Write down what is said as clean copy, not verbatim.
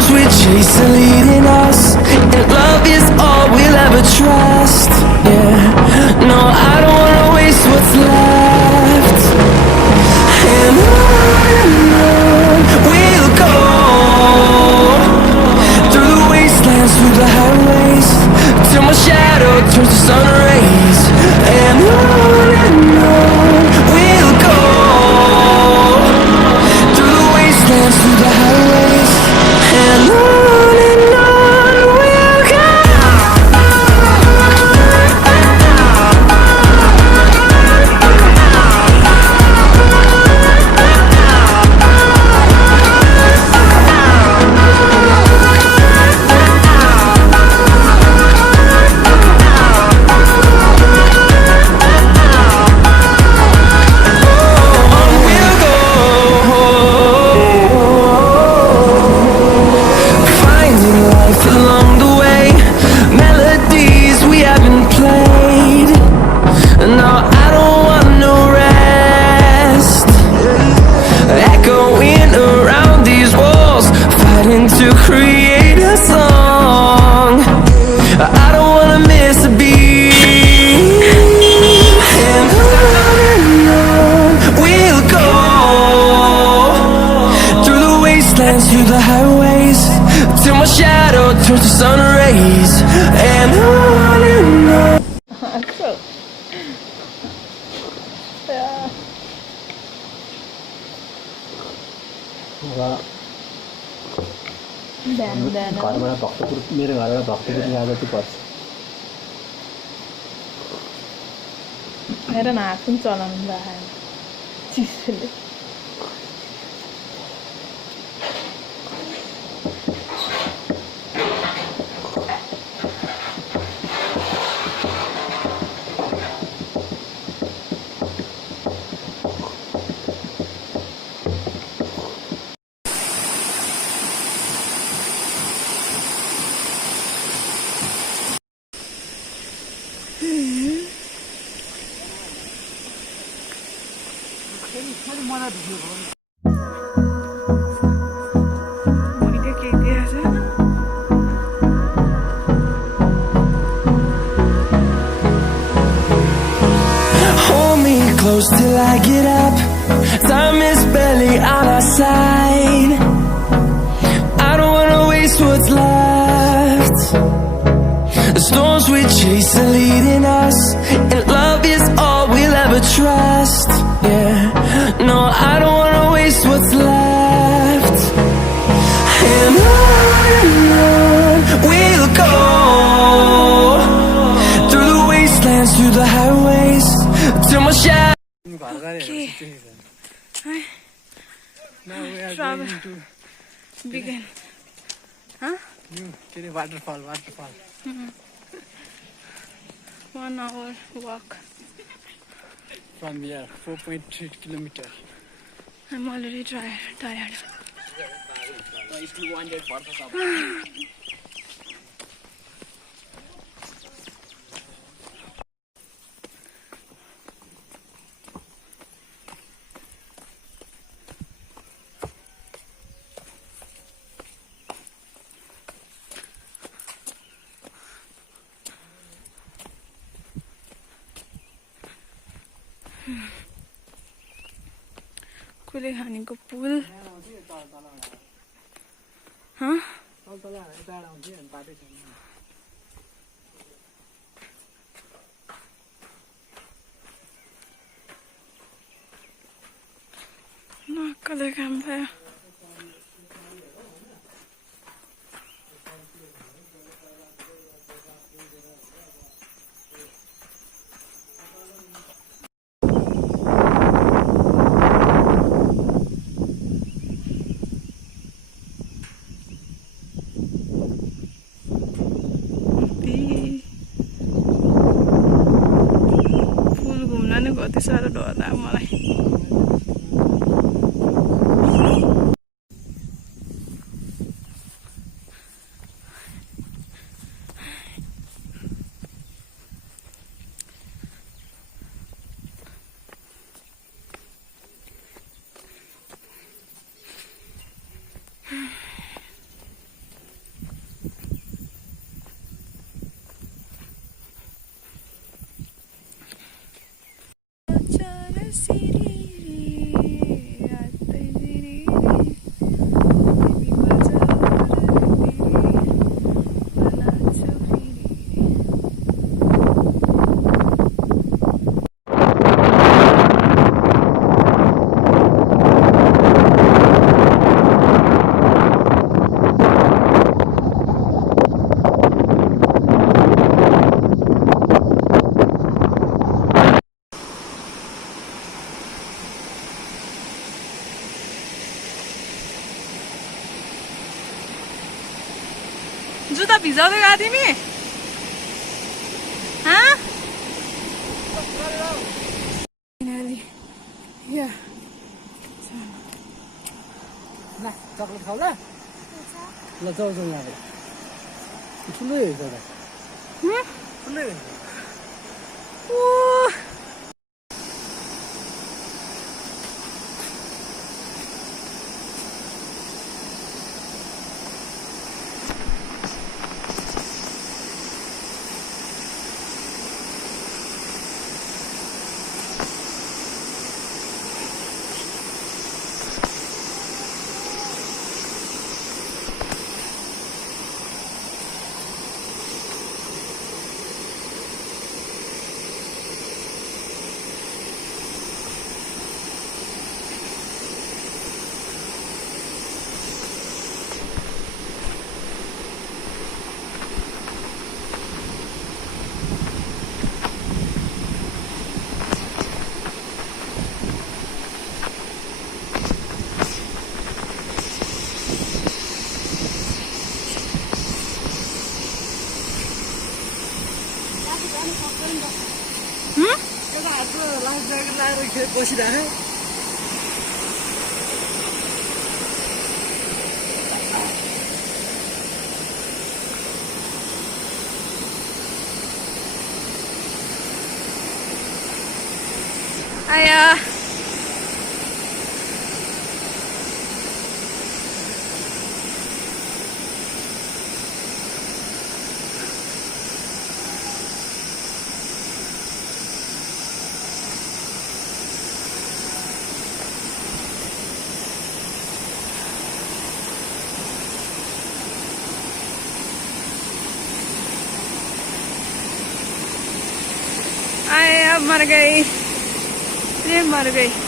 storms we chase are leading us, and love is all we'll ever trust. Yeah, no, I don't wanna waste what's left. And on we'll go, through the wastelands, through the highways, till my shadow turns to sun rays. And on we'll go, through the wastelands, through the highways, and on we'll go. To create a song, I don't wanna miss a beat. And on we'll go, through the wastelands, through the highways, till my shadow turns to sun rays. And on. घरबाट भक्तपुर, मेरो घरबाट भक्तपुर जाँदा चाहिँ पर्छ। हेर न, हात पनि चलाउनु राखेन चिसोले। Hold me close till I get up. Time is barely on our side. I don't wanna waste what's left. The storms we chase are leading us, and love is all we'll ever trust. Yeah, no, I don't wanna waste what's left. And on we'll go, through the wastelands, through the highways, till my shadow. Okay. Now we are Travel. going to Begin. Huh? new waterfall. 1 hour walk. From here, 4.3 kilometers. I'm already tired. कुले खानेको पुल नक्कले काम भयो। कति साह्रो डर लाग्यो मलाई। जुत्ता भिजाउँदै गएको तिमी चक्लेट खाऊ ल जाउँ जाउँ यहाँबाट ठुलै जग्गा ठुलै लाइफ ज्याकेट लगाएर बसिरहेको आया आया मर गई, ये मर गई।